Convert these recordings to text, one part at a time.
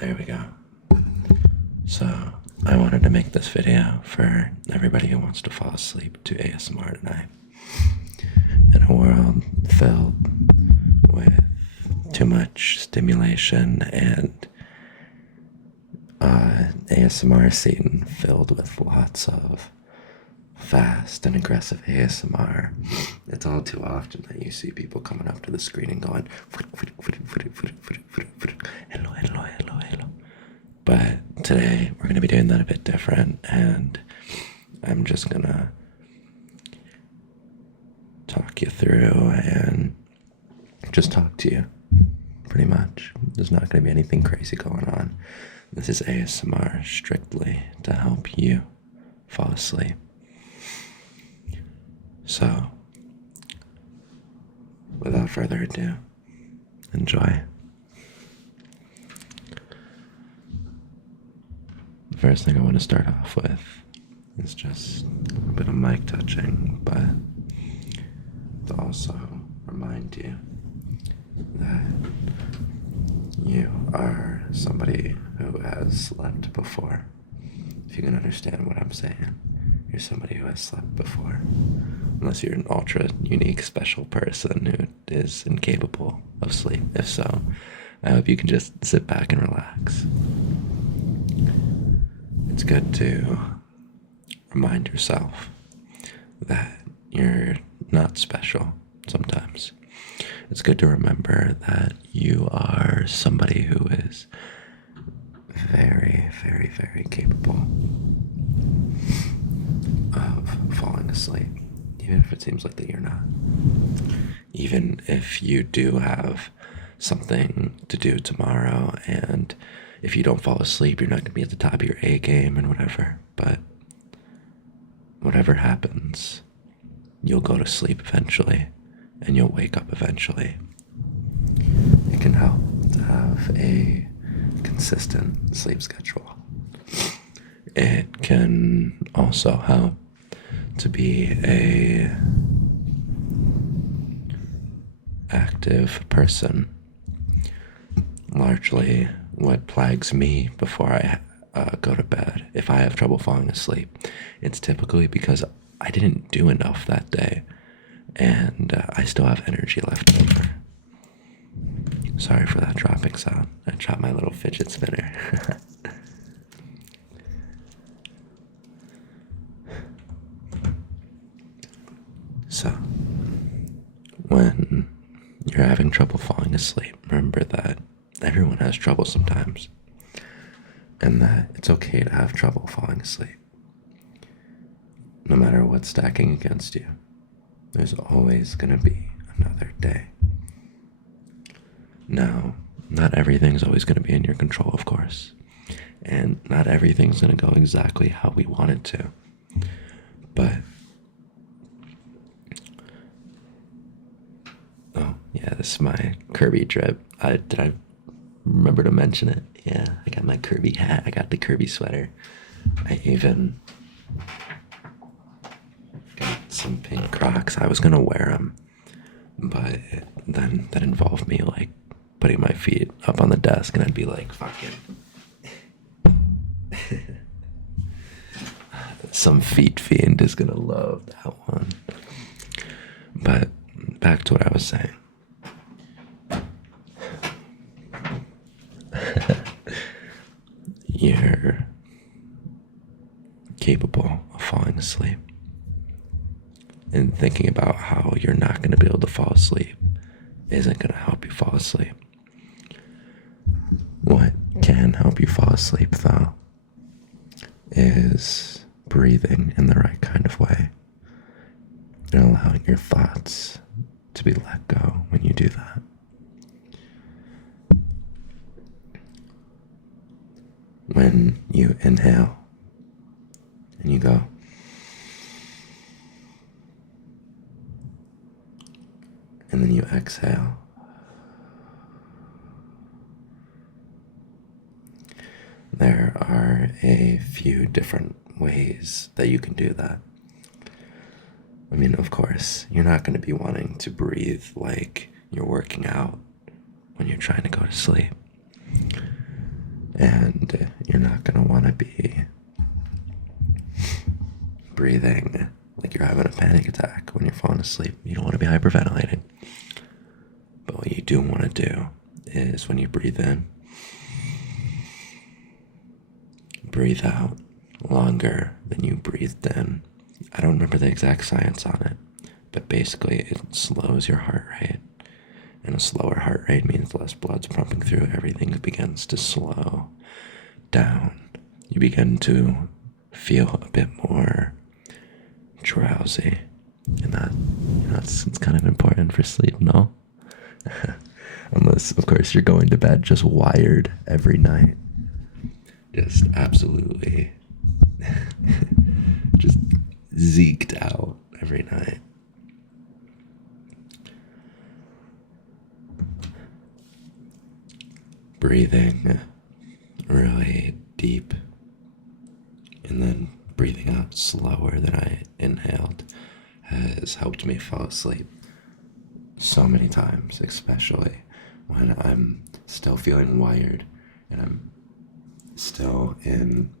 There we go. So, I wanted to make this video for everybody who wants to fall asleep to ASMR tonight. In a world filled with too much stimulation and ASMR scene filled with lots of fast and aggressive ASMR, it's all too often that you see people coming up to the screen and going, hello, hello, hello, hello. But today we're going to be doing that a bit different, and I'm just going to talk you through and just talk to you, pretty much. There's not going to be anything crazy going on. This is ASMR strictly to help you fall asleep. So, without further ado, enjoy. The first thing I want to start off with is just a bit of mic touching, but to also remind you that you are somebody who has slept before. If you can understand what I'm saying, you're somebody who has slept before. Unless you're an ultra unique special person who is incapable of sleep. If so, I hope you can just sit back and relax. It's good to remind yourself that you're not special sometimes. It's good to remember that you are somebody who is very, very, very capable of falling asleep, even if it seems like that you're not. Even if you do have something to do tomorrow, and if you don't fall asleep, you're not going to be at the top of your A game and whatever, but whatever happens, you'll go to sleep eventually, and you'll wake up eventually. It can help to have a consistent sleep schedule. It can also help to be a active person. Largely what plagues me before I go to bed, if I have trouble falling asleep, it's typically because I didn't do enough that day, and I still have energy left over. Sorry for that dropping sound. I dropped my little fidget spinner. So, when you're having trouble falling asleep, remember that everyone has trouble sometimes, and that it's okay to have trouble falling asleep. No matter what's stacking against you, there's always going to be another day. Now, not everything's always going to be in your control, of course, and not everything's going to go exactly how we want it to, but oh, yeah, this is my Kirby drip. Did I remember to mention it? Yeah, I got my Kirby hat. I got the Kirby sweater. I even got some pink Crocs. I was gonna wear them, but then that involved me like putting my feet up on the desk, and I'd be like, fucking. Some feet fiend is gonna love that one. But back to what I was saying. You're capable of falling asleep, and thinking about how you're not going to be able to fall asleep isn't going to help you fall asleep. What can help you fall asleep, though, is breathing in the right kind of way and allowing your thoughts to be let go when you do that. When you inhale and you go, and then you exhale, there are a few different ways that you can do that. I mean, of course, you're not going to be wanting to breathe like you're working out when you're trying to go to sleep. And you're not going to want to be breathing like you're having a panic attack when you're falling asleep. You don't want to be hyperventilating. But what you do want to do is when you breathe in, breathe out longer than you breathed in. I don't remember the exact science on it, but basically it slows your heart rate. And a slower heart rate means less blood's pumping through. Everything begins to slow down. You begin to feel a bit more drowsy. And it's kind of important for sleep, no? Unless, of course, you're going to bed just wired every night. Just absolutely just zeked out every night. Breathing really deep and then breathing out slower than I inhaled has helped me fall asleep so many times, especially when I'm still feeling wired and I'm still in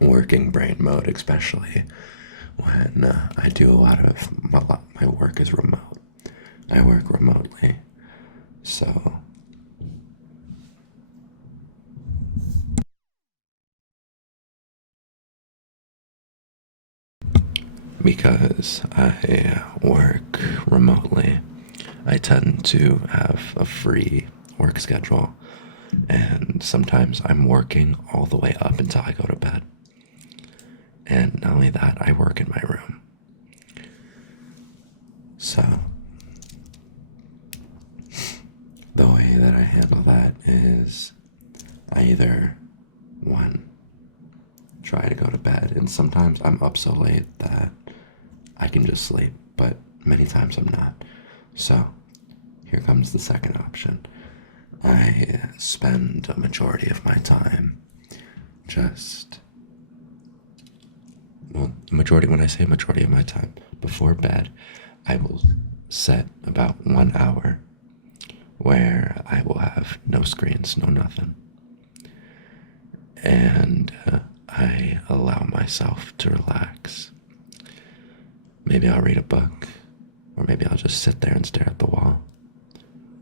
working brain mode, especially when I do a lot of my work is remote. I work remotely, so because I work remotely, I tend to have a free work schedule, and sometimes I'm working all the way up until I go to bed. And not only that, I work in my room. So, the way that I handle that is I either, one, try to go to bed, and sometimes I'm up so late that I can just sleep, but many times I'm not. So, here comes the second option. I spend a majority of my time just, well, majority, when I say majority of my time, before bed, I will set about 1 hour where I will have no screens, no nothing. And I allow myself to relax. Maybe I'll read a book, or maybe I'll just sit there and stare at the wall.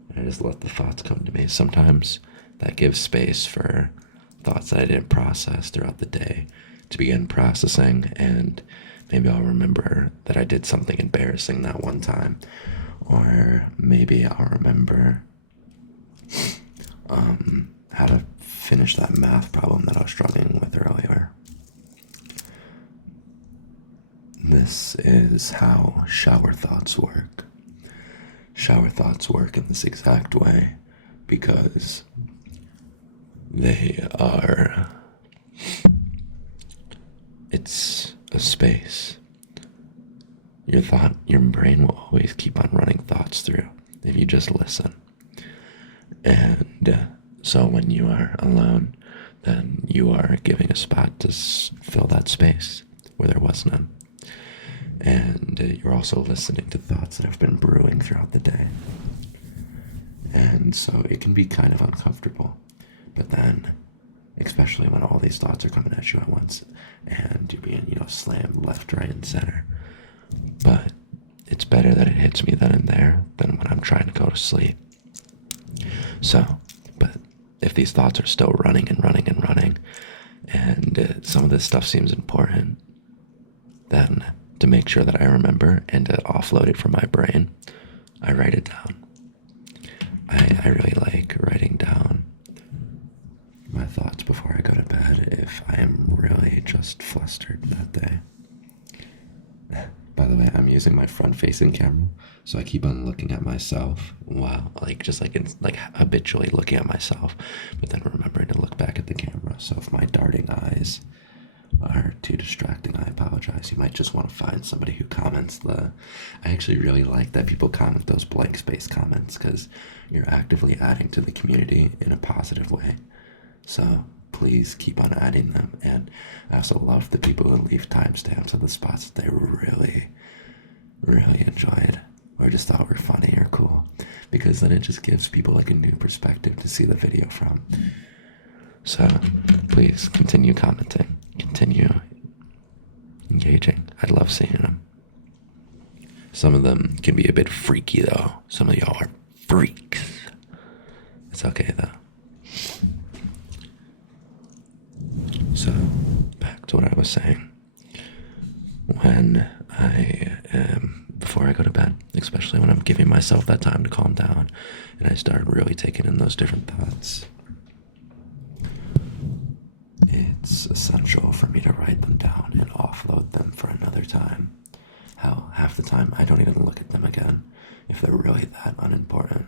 And I just let the thoughts come to me. Sometimes that gives space for thoughts that I didn't process throughout the day to begin processing, and maybe I'll remember that I did something embarrassing that one time, or maybe I'll remember how to finish that math problem that I was struggling with earlier. This is how shower thoughts work. Shower thoughts work in this exact way because they are, it's a space. Your brain will always keep on running thoughts through if you just listen. And so when you are alone, then you are giving a spot to fill that space where there was none. And you're also listening to thoughts that have been brewing throughout the day. And so it can be kind of uncomfortable. But then, especially when all these thoughts are coming at you at once, and you're being, slammed left, right, and center. But it's better that it hits me then and there than when I'm trying to go to sleep. So, but if these thoughts are still running and running and running, and some of this stuff seems important, then to make sure that I remember and to offload it from my brain, I write it down. I really like writing down my thoughts before I go to bed if I am really just flustered that day. By the way, I'm using my front-facing camera, so I keep on looking at myself. Wow, habitually looking at myself, but then remembering to look back at the camera. So if my darting eyes are too distracting, I apologize. You might just want to find somebody who comments I actually really like that people comment those blank space comments because you're actively adding to the community in a positive way. So please keep on adding them. And I also love the people who leave timestamps of the spots that they really, really enjoyed or just thought were funny or cool, because then it just gives people like a new perspective to see the video from. So please continue commenting, continue engaging. I love seeing them. Some of them can be a bit freaky though. Some of y'all are freaks. It's okay though. So, back to what I was saying. When I am, before I go to bed, especially when I'm giving myself that time to calm down and I start really taking in those different thoughts, it's essential for me to write them down and offload them for another time. Hell, half the time I don't even look at them again if they're really that unimportant.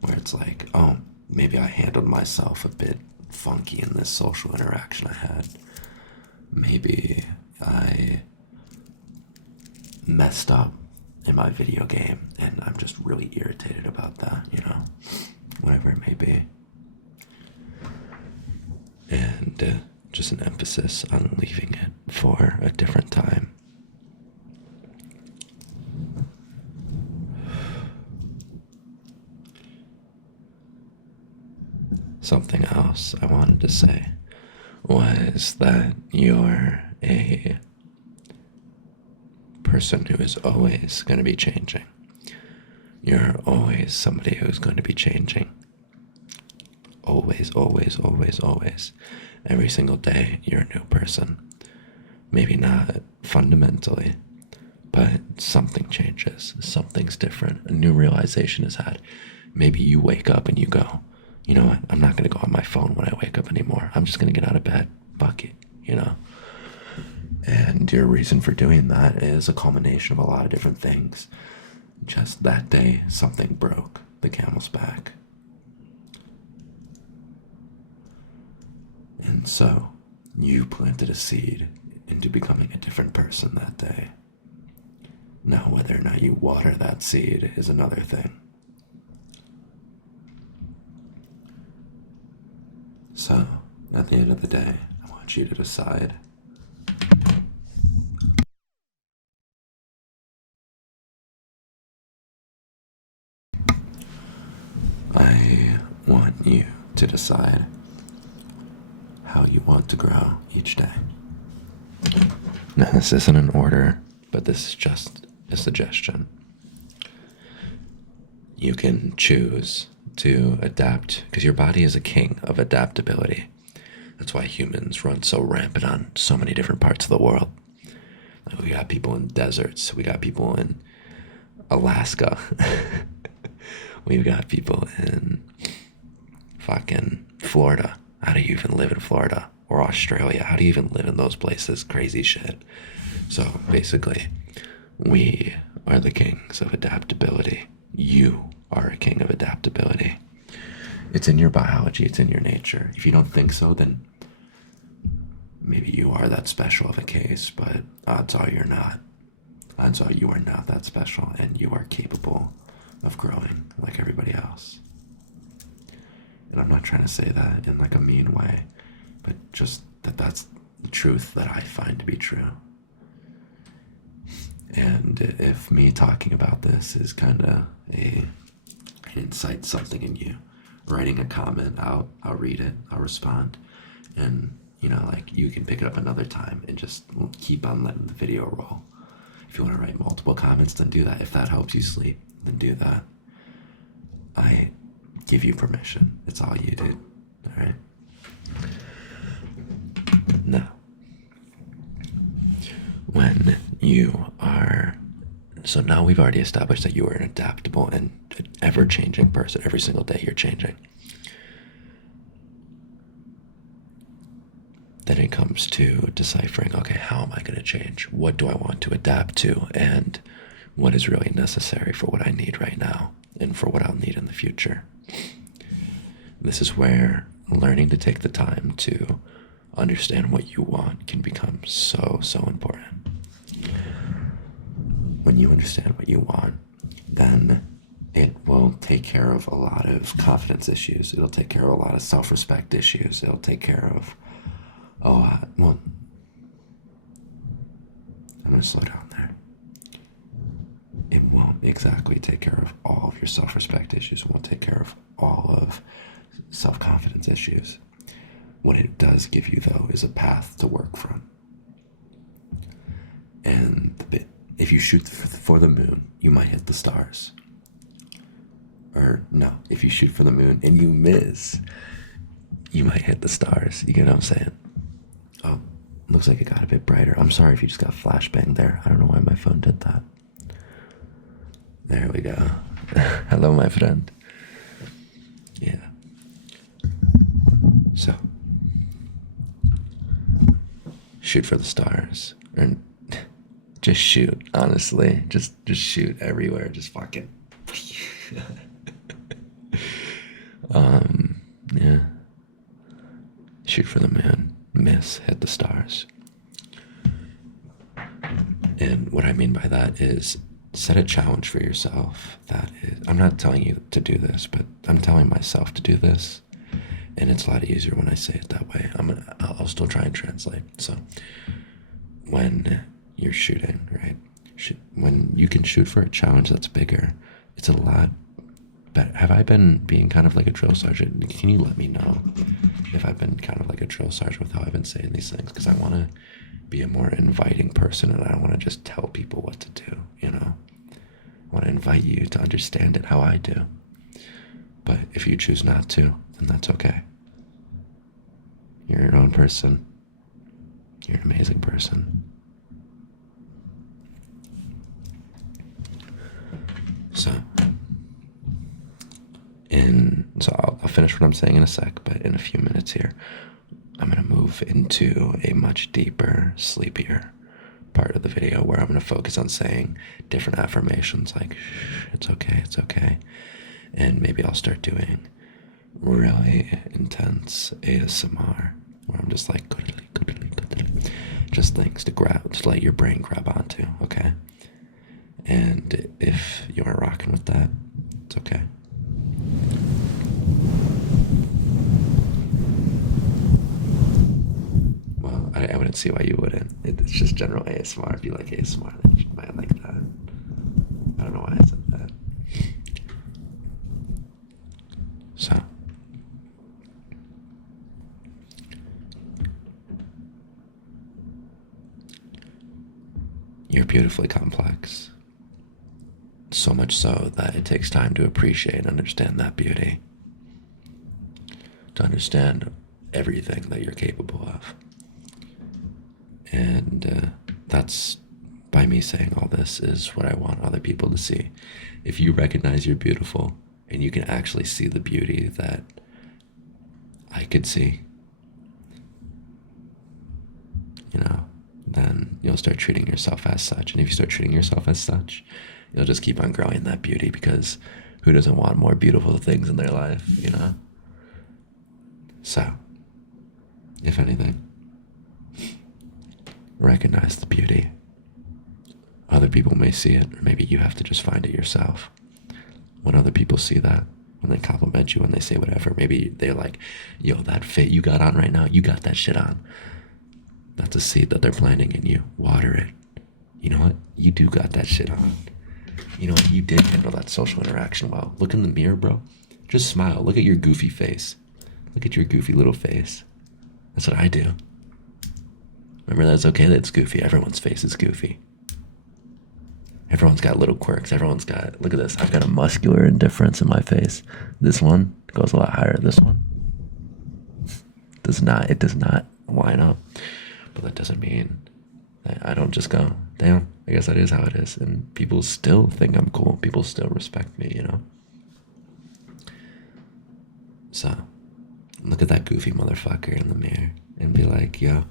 Where it's like, oh, maybe I handled myself a bit funky in this social interaction I had. Maybe I messed up in my video game and I'm just really irritated about that, whatever it may be. And just an emphasis on leaving it for a different time. Something else I wanted to say was that you're a person who is always going to be changing. You're always somebody who's going to be changing. Always, always, always, always. Every single day, you're a new person. Maybe not fundamentally, but something changes. Something's different. A new realization is had. Maybe you wake up and you go, you know what? I'm not going to go on my phone when I wake up anymore. I'm just going to get out of bed. Fuck it, And your reason for doing that is a culmination of a lot of different things. Just that day, something broke the camel's back. And so, you planted a seed into becoming a different person that day. Now, whether or not you water that seed is another thing. So, at the end of the day, I want you to decide. I want you to decide how you want to grow each day. Now, this isn't an order, but this is just a suggestion. You can choose to adapt because your body is a king of adaptability. That's why humans run so rampant on so many different parts of the world. Like we got people in deserts, we got people in Alaska, we've got people in fucking Florida. How do you even live in Florida? Or Australia? How do you even live in those places? Crazy shit. So basically, we are the kings of adaptability. You are a king of adaptability. It's in your biology, it's in your nature. If you don't think so, then maybe you are that special of a case, but odds are you're not. Odds are you are not that special, and you are capable of growing like everybody else. And I'm not trying to say that in like a mean way, but just that's the truth that I find to be true. And if me talking about this is kind of an incite something in you, writing a comment, I'll read it, I'll respond, and like you can pick it up another time and just keep on letting the video roll. If you want to write multiple comments, then do that. If that helps you sleep, then do that. I give you permission. It's all you did. All right. Now, when you are, so now we've already established that you are an adaptable and ever-changing person. Every single day you're changing. Then it comes to deciphering, okay, how am I going to change? What do I want to adapt to? And what is really necessary for what I need right now and for what I'll need in the future? This is where learning to take the time to understand what you want can become so, so important. When you understand what you want, then it will take care of a lot of confidence issues. It'll take care of a lot of self-respect issues. It'll take care of I'm going to slow down there. It won't exactly take care of all of your self-respect issues. It won't take care of all of self-confidence issues. What it does give you, though, is a path to work from. And if you shoot for the moon, you might hit the stars. Or no, if you shoot for the moon and you miss, you might hit the stars. You get what I'm saying? Oh, looks like it got a bit brighter. I'm sorry if you just got flashbang there. I don't know why my phone did that. There we go. Hello, my friend. Yeah. So, shoot for the stars. Or just shoot, honestly. Just shoot everywhere. Just fucking. Yeah. Shoot for the moon. Miss, hit the stars. And what I mean by that is set a challenge for yourself. That is, I'm not telling you to do this, but I'm telling myself to do this. And it's a lot easier when I say it that way. I'll still try and translate. So when you're shooting, right? When you can shoot for a challenge that's bigger, it's a lot better. Have I been being kind of like a drill sergeant? Can you let me know if I've been kind of like a drill sergeant with how I've been saying these things? Because I want to be a more inviting person, and I don't want to just tell people what to do, you know? I want to invite you to understand it how I do. But if you choose not to, then that's okay. You're your own person. You're an amazing person. So I'll finish what I'm saying in a sec, but in a few minutes here, I'm going to move into a much deeper, sleepier part of the video where I'm going to focus on saying different affirmations like, shh, it's okay. And maybe I'll start doing really intense ASMR where I'm just like, just things to let your brain grab onto, okay? And if you aren't rocking with that, it's okay. Well, I wouldn't see why you wouldn't. It's just general ASMR. If you like ASMR, then you might like that. I don't know why I said that. So, you're beautifully complex. So much so that it takes time to appreciate and understand that beauty. To understand everything that you're capable of. And that's, by me saying all this, is what I want other people to see. If you recognize you're beautiful and you can actually see the beauty that I could see, you know, then you'll start treating yourself as such. And if you start treating yourself as such, you'll just keep on growing that beauty, because who doesn't want more beautiful things in their life, you know? So, if anything, recognize the beauty. Other people may see it, or maybe you have to just find it yourself. When other people see that, when they compliment you, when they say whatever, maybe they're like, yo, that fit you got on right now, you got that shit on. That's a seed that they're planting in you. Water it. You know what? You do got that shit on. You know what? You did handle that social interaction well. Look in the mirror, bro. Just smile. Look at your goofy face. Look at your goofy little face. That's what I do. Remember, that's okay that it's goofy. Everyone's face is goofy. Everyone's got little quirks. Everyone's got, look at this. I've got a muscular indifference in my face. This one goes a lot higher. This one does not. It does not line up. But that doesn't mean that I don't just go, damn, I guess that is how it is. And people still think I'm cool. People still respect me, you know? So, look at that goofy motherfucker in the mirror and be like, yo,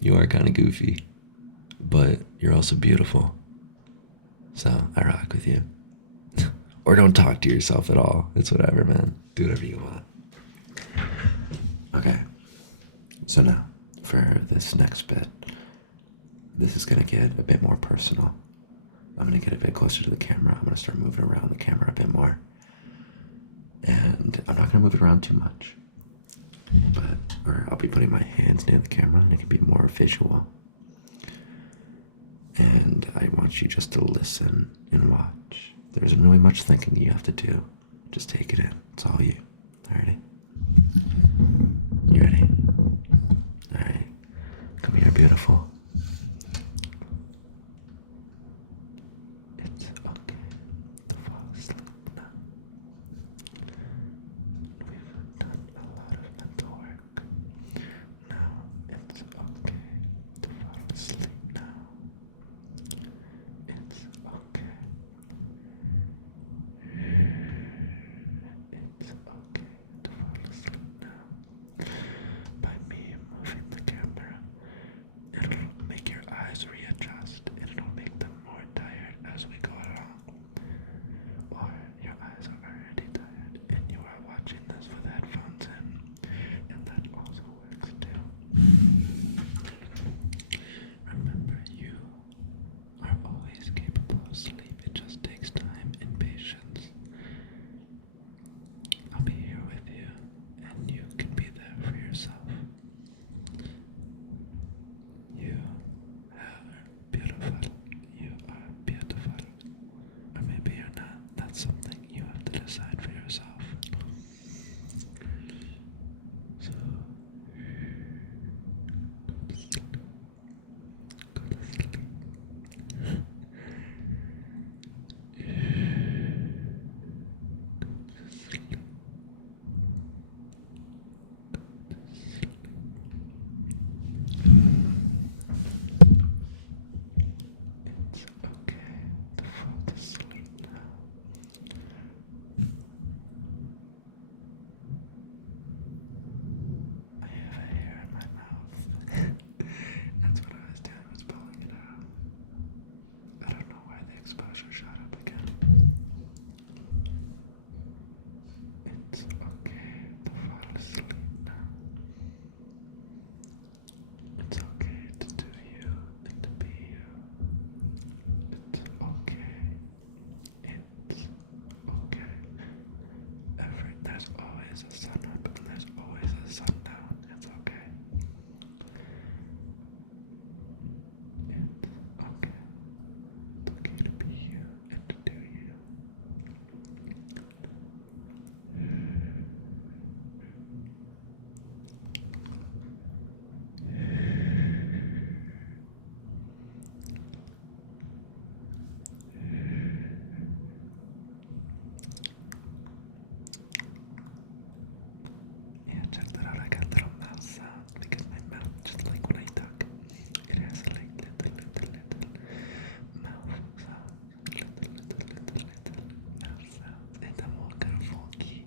you are kind of goofy, but you're also beautiful. So, I rock with you. Or don't talk to yourself at all. It's whatever, man. Do whatever you want. Okay. So now, for this next bit, this is going to get a bit more personal. I'm going to get a bit closer to the camera. I'm going to start moving around the camera a bit more. And I'm not going to move it around too much. Or I'll be putting my hands near the camera and it can be more visual. And I want you just to listen and watch. There isn't really much thinking you have to do. Just take it in. It's all you. Alrighty? always a sun up and there's always a sun down. It's okay. It's okay. It's okay to be you and to do you. Yeah, check that out. I got little mouth sounds because my mouth, just like when I talk, it has like little mouth sounds. Little mouth sounds. And I'm all kind of funky.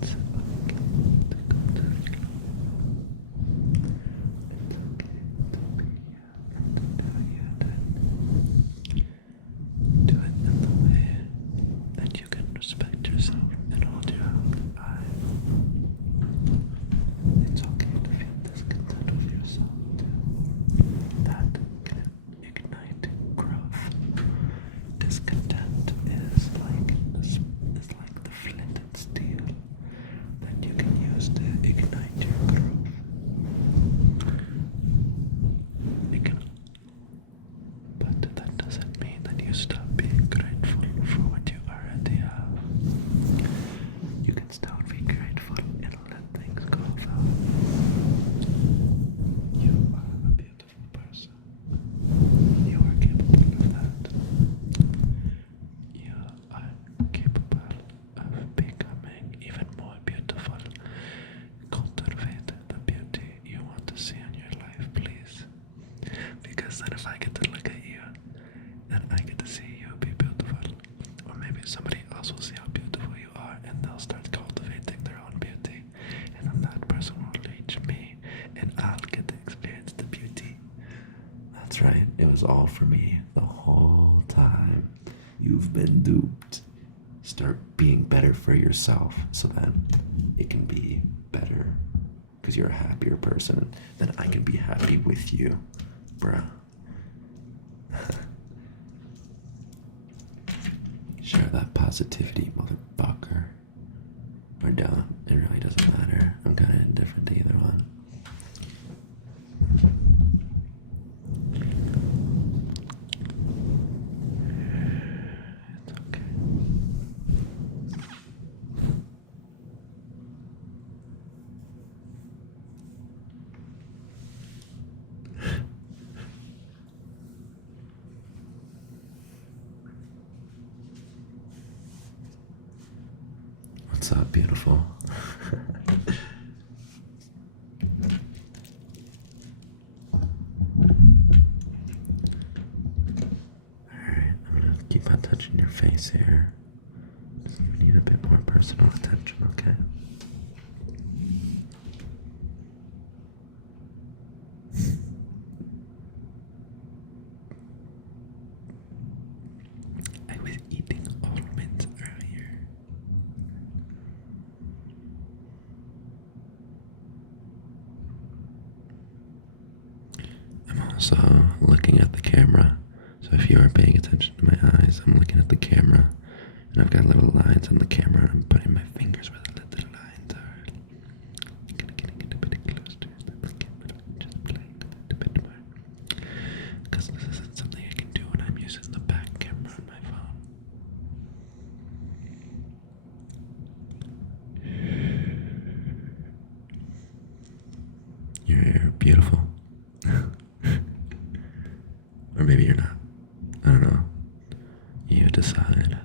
It's okay to go to slow. It's okay to be you and to do you then. Do it in the way that you can respect yourself and hold your own eye. It's okay to feel discontent with yourself too. That can ignite growth. Discontent is like the flint and steel that you can use to ignite your growth. It can, but that doesn't mean that you stop being grateful for what you already have. You can still be grateful and let things go though. You are a beautiful person. You are capable of that. You are capable of becoming even more beautiful. Cultivate the beauty you want to see in your life, please. Because then if I get to look at you, then I get to see you be beautiful. Or maybe somebody else will see how beautiful you are and they'll start cultivating their own beauty. And then that person will reach me and I'll get to experience the beauty. That's right, it was all for me the whole time. You've been duped. Start being better for yourself so then it can be better because you're a happier person. Then I can be happy with you, bruh. Share that positivity, motherfucker. Or don't. It really doesn't matter. I'm kind of indifferent to either one. It's okay. What's up, beautiful? Alright, I'm gonna keep on touching your face here. Just need a bit more personal attention, okay? I was eating almonds earlier. I'm also looking at the camera. So if you are paying attention to my eyes, I'm looking at the camera. And I've got little lines on the camera and I'm putting my fingers where the little lines are. Getting a bit closer to the camera. Just playing with it a bit more. Because this isn't something I can do when I'm using the back camera on my phone. You're beautiful. Or maybe you're not. I don't know. You decide.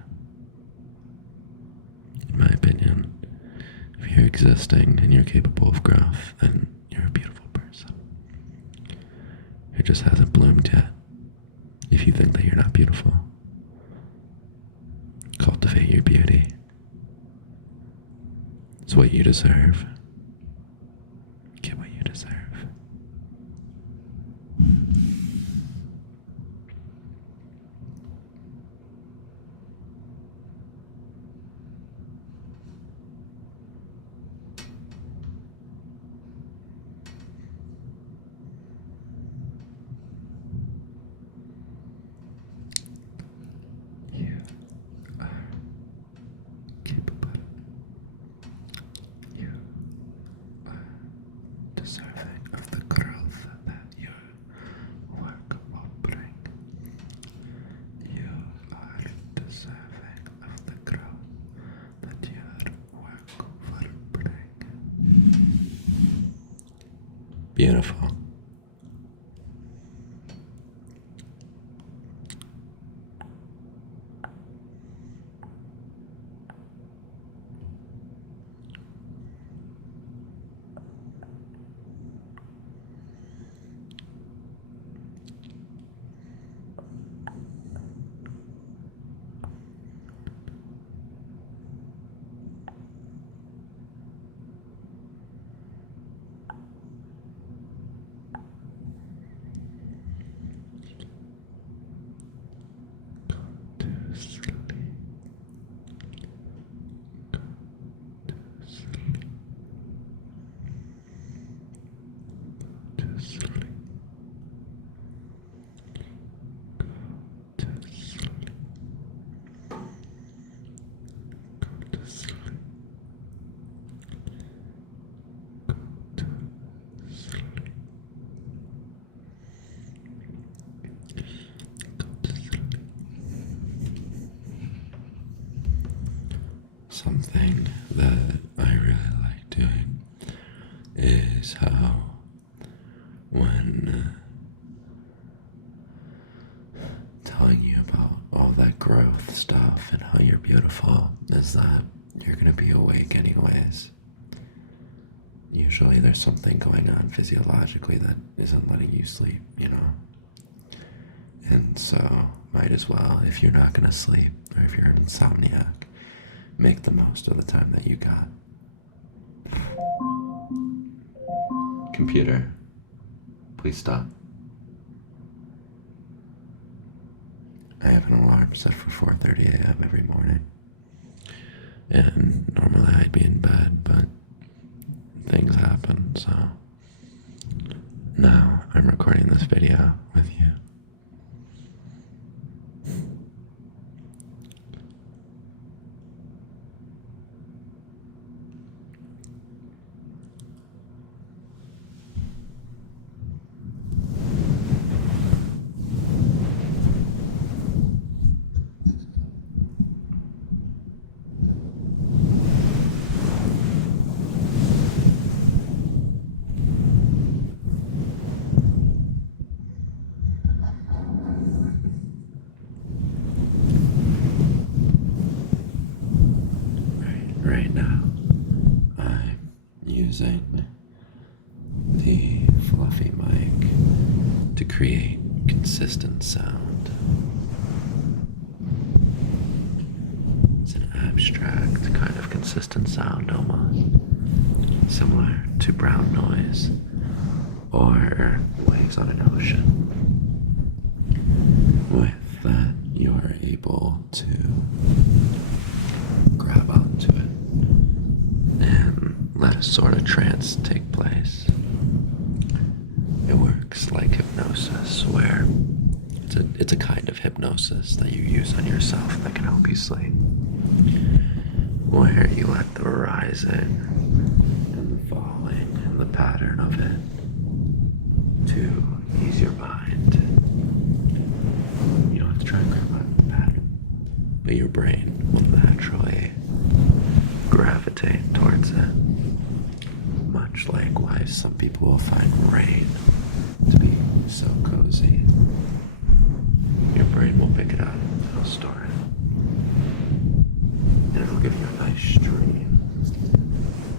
In my opinion, if you're existing and you're capable of growth, then you're a beautiful person. It just hasn't bloomed yet. If you think that you're not beautiful, cultivate your beauty. It's what you deserve. Get what you deserve. You are capable. You are deserving of the growth that your work will bring. You are deserving of the growth that your work will bring. Beautiful. To sleep. To sleep. To sleep. Go to sleep. Go to sleep. Go to sleep. Something that I really like doing is how when telling you about all that growth stuff and how you're beautiful is that you're gonna be awake anyways. Usually there's something going on physiologically that isn't letting you sleep, you know? And so might as well, if you're not gonna sleep or if you're an insomniac, make the most of the time that you got. Computer, please stop. I have an alarm set for 4:30 a.m. every morning. And normally I'd be in bed, but things happen, so now I'm recording this video with you. Right now, I'm using the fluffy mic to create consistent sound. It's an abstract kind of consistent sound almost, similar to brown noise or waves on an ocean. With that, you are able to grab onto it and let a sort of trance take place. It works like hypnosis, where it's a kind of hypnosis that you use on yourself that can help you sleep, where you let the rising and the falling and the pattern of it to ease your mind. You don't have to try and grab on the pattern, but your brain will naturally gravitate towards it. Much like why some people will find rain to be so cozy. Your brain will pick it up, it'll store it, and it'll give you a nice stream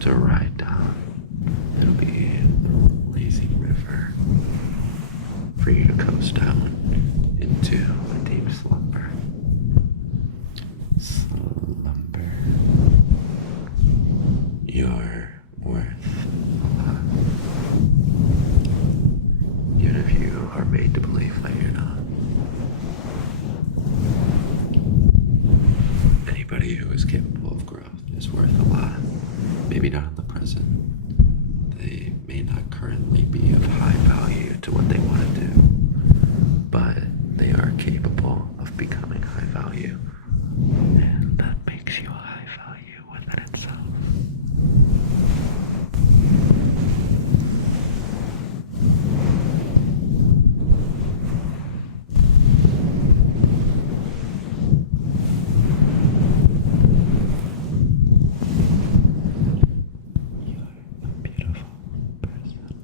to ride down. It'll be a lazy river for you to coast down into a deep slumber. Slumber. You is capable of growth is worth a lot. Maybe not in the present. They may not currently be of high value to what they want to do, but they are capable of becoming high value, and that makes you a high value within itself. You are a beautiful person.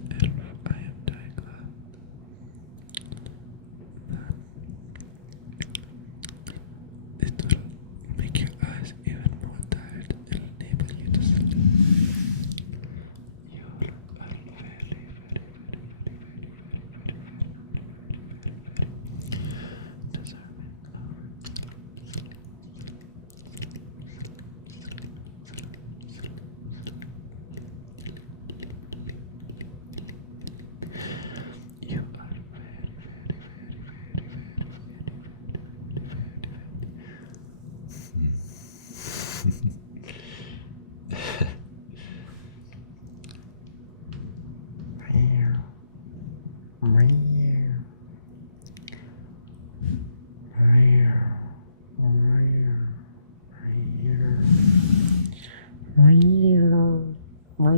I am doing that, then it will make your eyes even more tired and enable you to sleep. You are very, very, deserving you are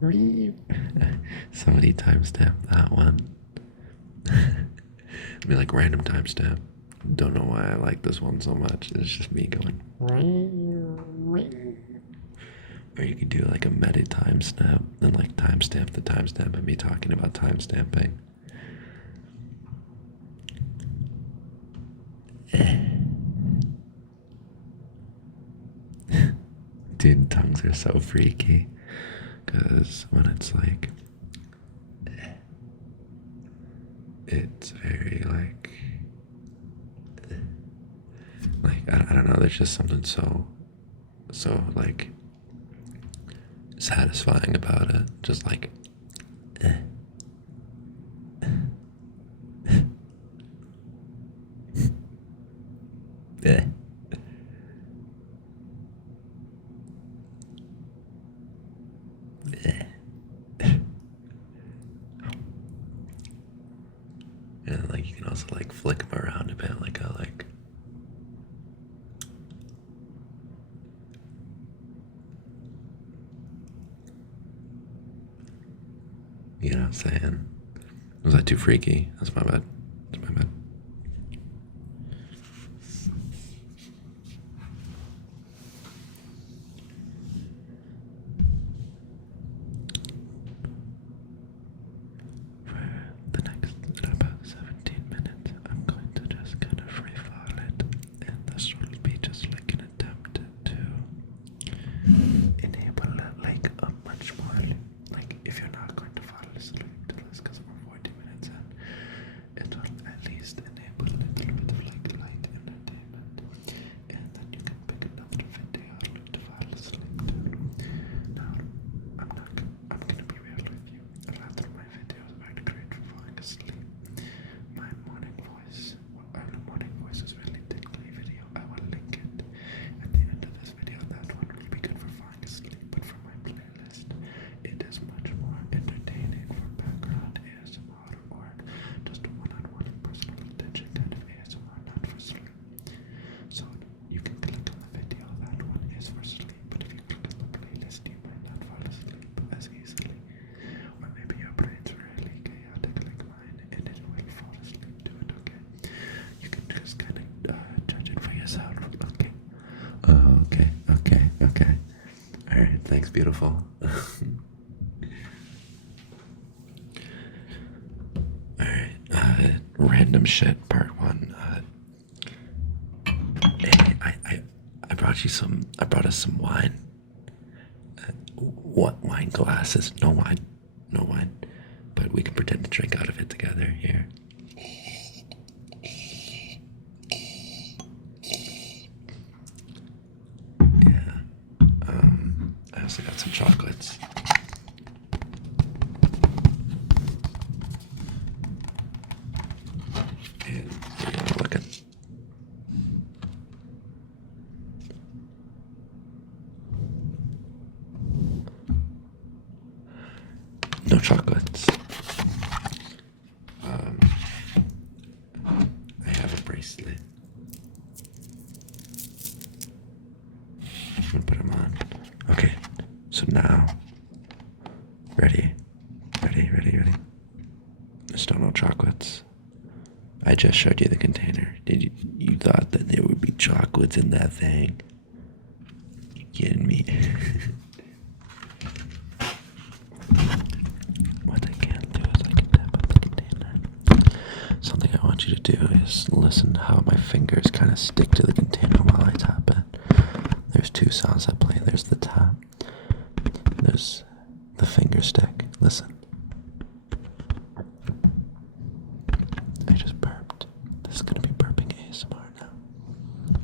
very, somebody timestamp that one. Be like random timestamp. Don't know why I like this one so much. It's just me going. Or you could do like a meta timestamp and like timestamp the timestamp and me talking about timestamping. Dude, tongues are so freaky. Because when it's it's very I don't know, there's just something so like satisfying about it. Just like and like you can also like flick them around a bit, like I like. You know what I'm saying? Was that too freaky? That's my bad. That's my bad. For the next about 17 minutes, I'm going to just kind of free fall it, and this will be just like an attempt to enable like a much more, like if you're not going to fall asleep to this because we're 40 minutes in, it will at least enable a little bit of like light entertainment, and then you can pick another video to fall asleep to. Now, I'm gonna be real with you. A lot of my videos aren't great for falling asleep. My morning voice is really tickly video. I will link it at the end of this video. That one will be good for falling asleep, but for my playlist, it is much more entertaining for background ASMR or just one-on-one personal attention kind of ASMR, not for sleep. So you can click on the video, that one is for sleep, but if you click on the playlist, you might not fall asleep as easily. Or maybe your brain's really chaotic like mine and it will fall asleep to it, okay? You can just kind of judge it for yourself, okay? Oh, okay. Alright, thanks, beautiful. Alright, random shit, part one. Hey, I brought us some wine. What wine glasses? No wine. But we can pretend to drink out of it together here. Yeah. I also got some chocolates. And we're gonna look at. No chocolates. I have a bracelet. I'm gonna put them on. Okay, so now, ready. Still no chocolates. I just showed you the container. You thought that there would be chocolates in that thing? You kidding me? want you to do is listen how my fingers kind of stick to the container while I tap it. There's two sounds that play. There's the tap. There's the finger stick. Listen. I just burped. This is gonna be burping ASMR now.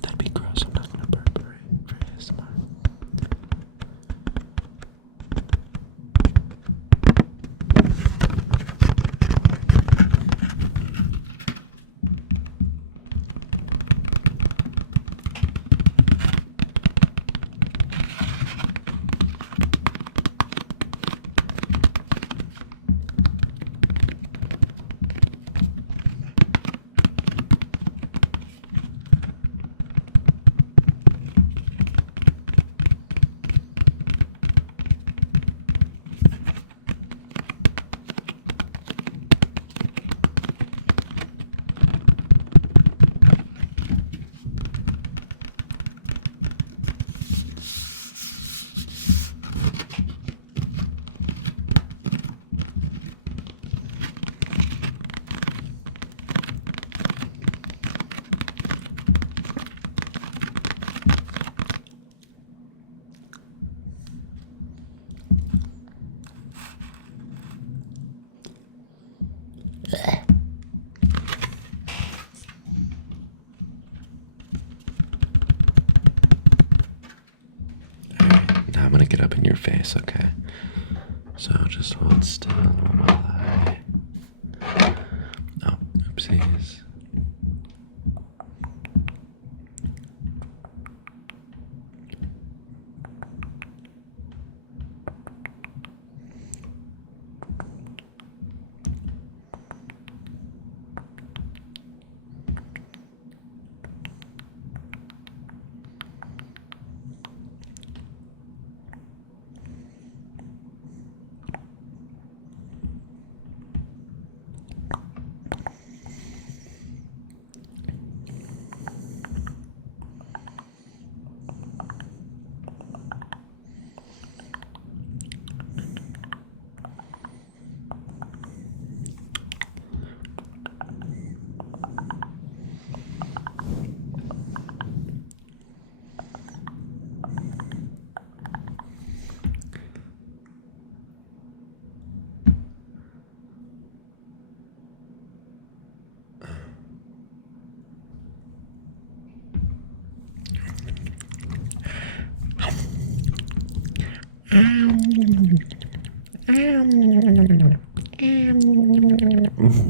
That'd be gross. I'm not gonna burp for ASMR. Now I'm gonna get up in your face, okay? So just hold still while I... Oh, oopsies.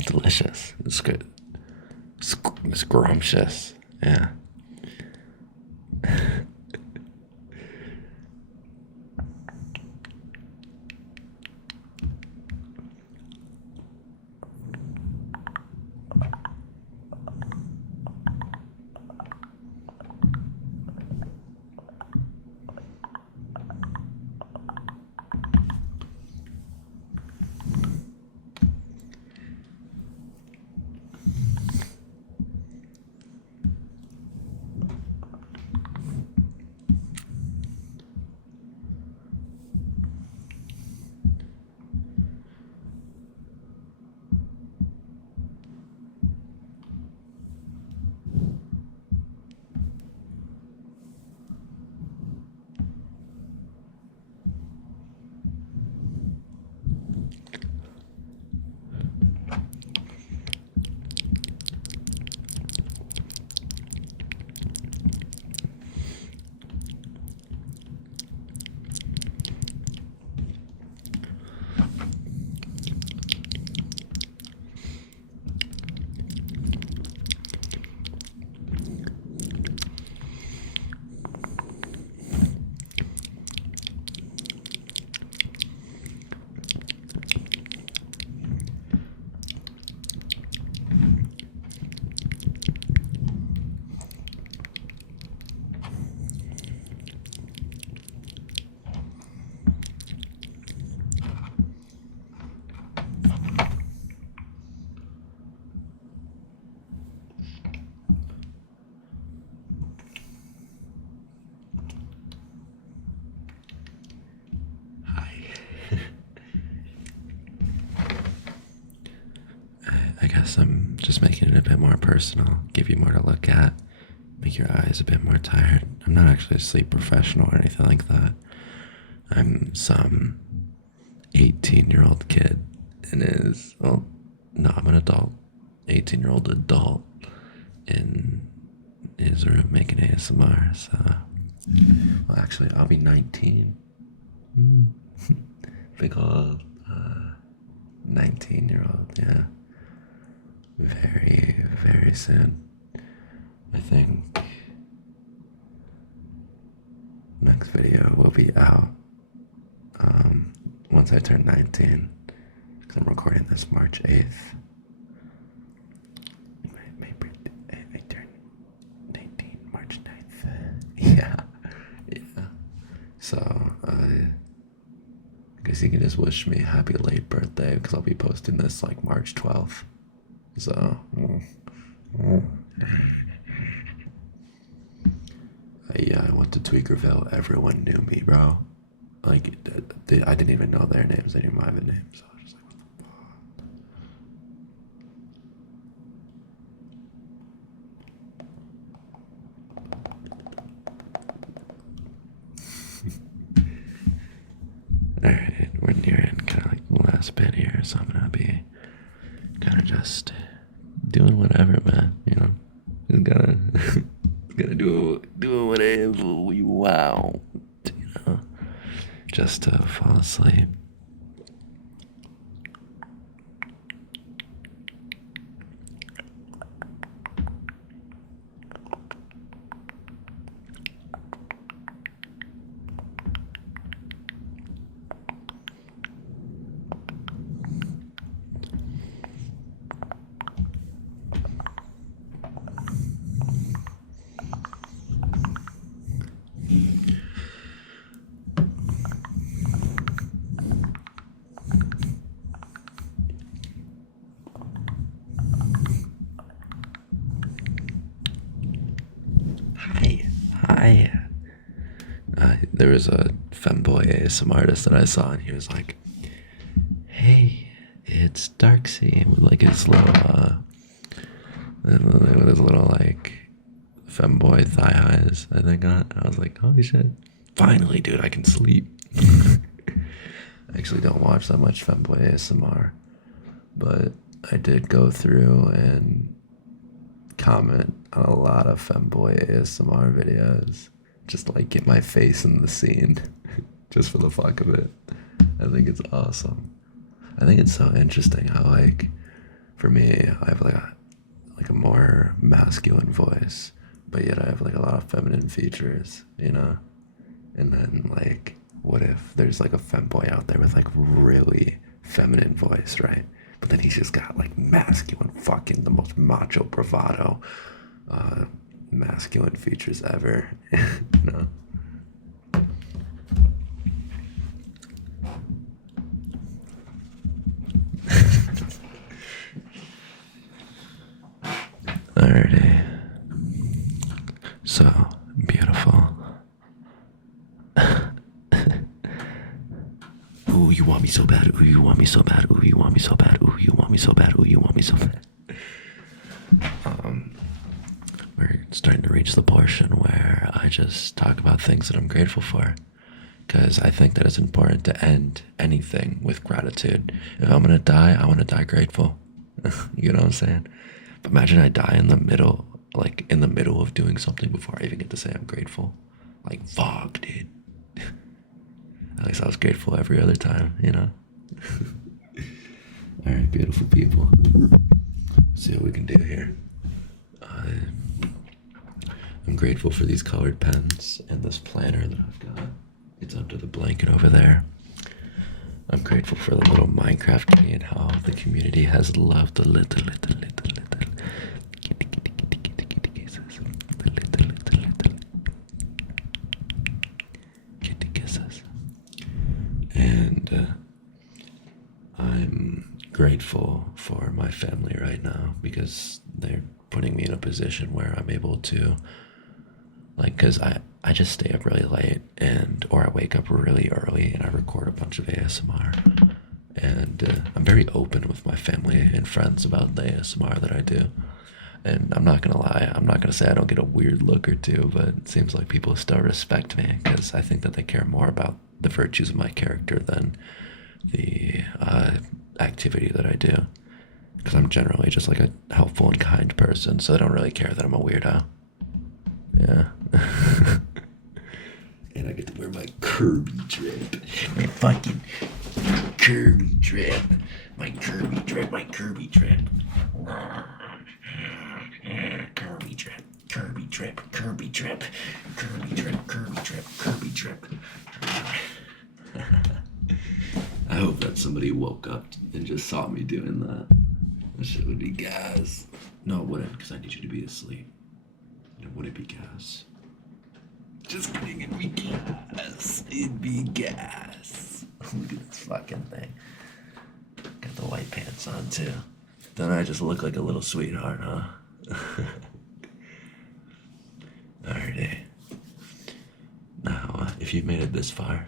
Delicious. It's good. Scrumptious. Yeah. guess I'm just making it a bit more personal, give you more to look at, make your eyes a bit more tired. I'm not actually a sleep professional or anything like that. I'm some 18-year-old kid and well, no, I'm an adult, 18-year-old adult in his room making ASMR, so, well, actually, I'll be 19. Big old 19-year-old, yeah. Very, very soon. I think next video will be out once I turn 19, because I'm recording this March 8th. My birthday, I turn 19 March 9th. Yeah. So, I guess you can just wish me a happy late birthday, because I'll be posting this like March 12th. So, I went to Tweakerville. Everyone knew me, bro. Like, I didn't even know their names. They knew my names. So I was just like, what the fuck? Alright, we're nearing kind of like the last bit here, so I'm gonna be kind of just doing whatever, man. You know, just gotta do whatever we want. You know, just to fall asleep. Hi. There was a femboy ASMR artist that I saw, and he was like, "Hey, it's Darksy," with like his little, like femboy thigh highs. I think on it. I was like, "Holy shit! Finally, dude, I can sleep." I actually don't watch that much femboy ASMR, but I did go through and comment on a lot of femboy ASMR videos, just like get my face in the scene, just for the fuck of it. I think it's awesome. I think it's so interesting how, like, for me, I have like a more masculine voice, but yet I have like a lot of feminine features, you know? And then, like, what if there's like a femboy out there with like really feminine voice, right? But then he's just got like masculine, fucking the most macho bravado, masculine features ever, you know? Alrighty. So beautiful. Ooh, you want me so bad. Ooh, you want me so bad. Ooh, you want me so bad. Ooh, you want me so bad. Ooh, you want me so bad. We're starting to reach the portion where I just talk about things that I'm grateful for. Because I think that it's important to end anything with gratitude. If I'm gonna die, I wanna die grateful. You know what I'm saying? But imagine I die in the middle, like in the middle of doing something before I even get to say I'm grateful. Like, fuck, dude. At least I was grateful every other time, you know? Alright, beautiful people. Let's see what we can do here. I'm grateful for these colored pens and this planner that I've got. It's under the blanket over there. I'm grateful for the little Minecraft kitty and how the community has loved the little kitty kisses. The little kitty kisses. And I'm grateful for my family right now because they're putting me in a position where I'm able to, like, because I just stay up really late or I wake up really early and I record a bunch of ASMR And I'm very open with my family and friends about the ASMR that I do. And I'm not gonna lie, I'm not gonna say I don't get a weird look or two, but it seems like people still respect me because I think that they care more about the virtues of my character than the activity that I do. Because I'm generally just like a helpful and kind person, so they don't really care that I'm a weirdo. Yeah. And I get to wear my Kirby drip. My fucking Kirby drip. My Kirby drip. My Kirby drip. Kirby drip. Kirby drip. Kirby drip. Kirby drip. Kirby drip. Kirby drip. I hope that somebody woke up and just saw me doing that. That shit would be gas. No, it wouldn't, because I need you to be asleep. It wouldn't be gas. Just kidding, it'd be gas. It'd be gas. Look at this fucking thing. Got the white pants on, too. Don't I just look like a little sweetheart, huh? Alrighty. Now, if you've made it this far,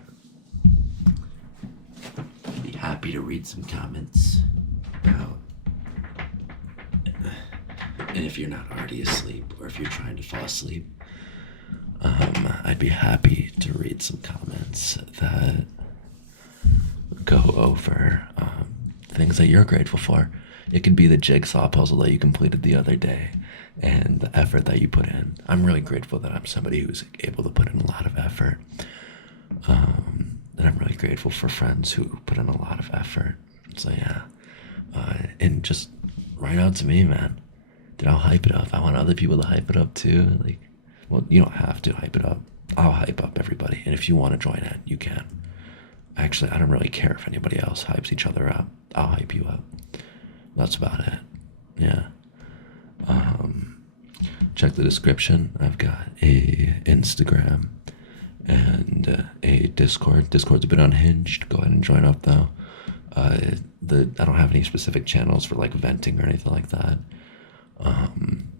I'd be happy to read some comments about. And if you're not already asleep, or if you're trying to fall asleep, I'd be happy to read some comments that go over things that you're grateful for. It could be the jigsaw puzzle that you completed the other day and the effort that you put in. I'm really grateful that I'm somebody who's able to put in a lot of effort. And I'm really grateful for friends who put in a lot of effort. So yeah. And just write out to me, man. Dude, I'll hype it up. I want other people to hype it up too. Like, well, you don't have to hype it up. I'll hype up everybody. And if you want to join it, you can. Actually, I don't really care if anybody else hypes each other up. I'll hype you up. That's about it. Yeah. Check the description. I've got a Instagram and a Discord. Discord's a bit unhinged. Go ahead and join up though. I don't have any specific channels for like venting or anything like that.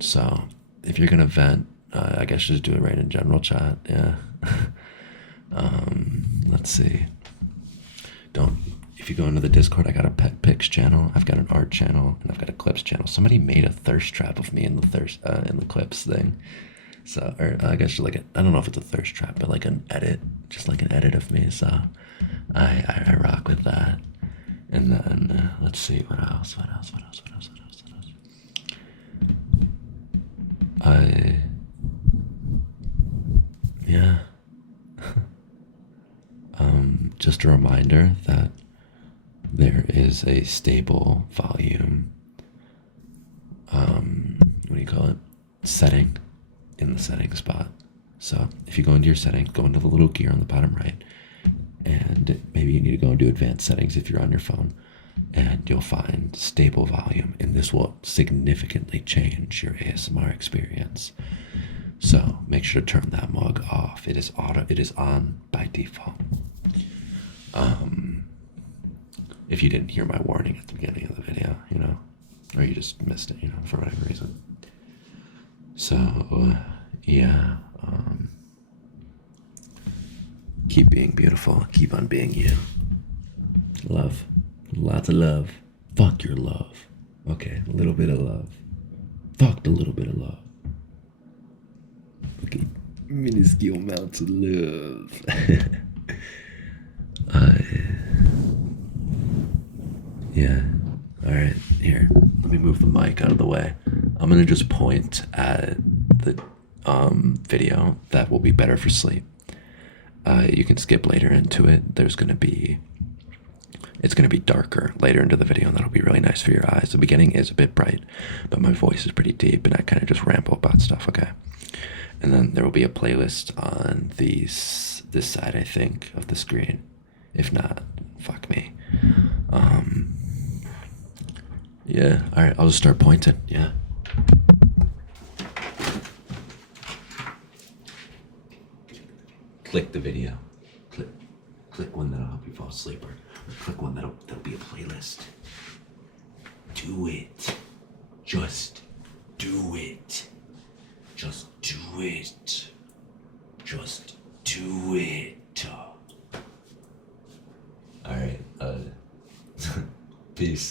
So if you're gonna vent, I guess just do it right in general chat. Yeah. Let's see. If you go into the Discord, I got a pet pics channel, I've got an art channel, and I've got a clips channel. Somebody made a thirst trap of me in the clips thing. So, or I guess like I don't know if it's a thirst trap, but like an edit, just like an edit of me. So I rock with that. And then let's see what else. Yeah. Just a reminder that there is a stable volume, what do you call it? Setting in the setting spot. So if you go into your settings, go into the little gear on the bottom right, and maybe you need to go into advanced settings if you're on your phone, and you'll find stable volume, and this will significantly change your ASMR experience. So make sure to turn that mug off. It is on by default. If you didn't hear my warning at the beginning of the video, or you just missed it, for whatever reason. So, yeah, keep being beautiful. Keep on being you. Love. Lots of love. Fuck your love. Okay, a little bit of love. Fuck a little bit of love. Okay, minuscule amounts of love. Yeah. All right. Here, let me move the mic out of the way. I'm gonna just point at the video that will be better for sleep. You can skip later into it. It's gonna be darker later into the video, and that'll be really nice for your eyes. The beginning is a bit bright, but my voice is pretty deep, and I kind of just ramble about stuff. Okay. And then there will be a playlist on this side, I think, of the screen. If not, fuck me. Yeah, alright, I'll just start pointing, yeah. Click the video. Click one that'll help you fall asleep, or click one that'll be a playlist. Do it. Just do it. Just do it. Just do it. Alright, Peace.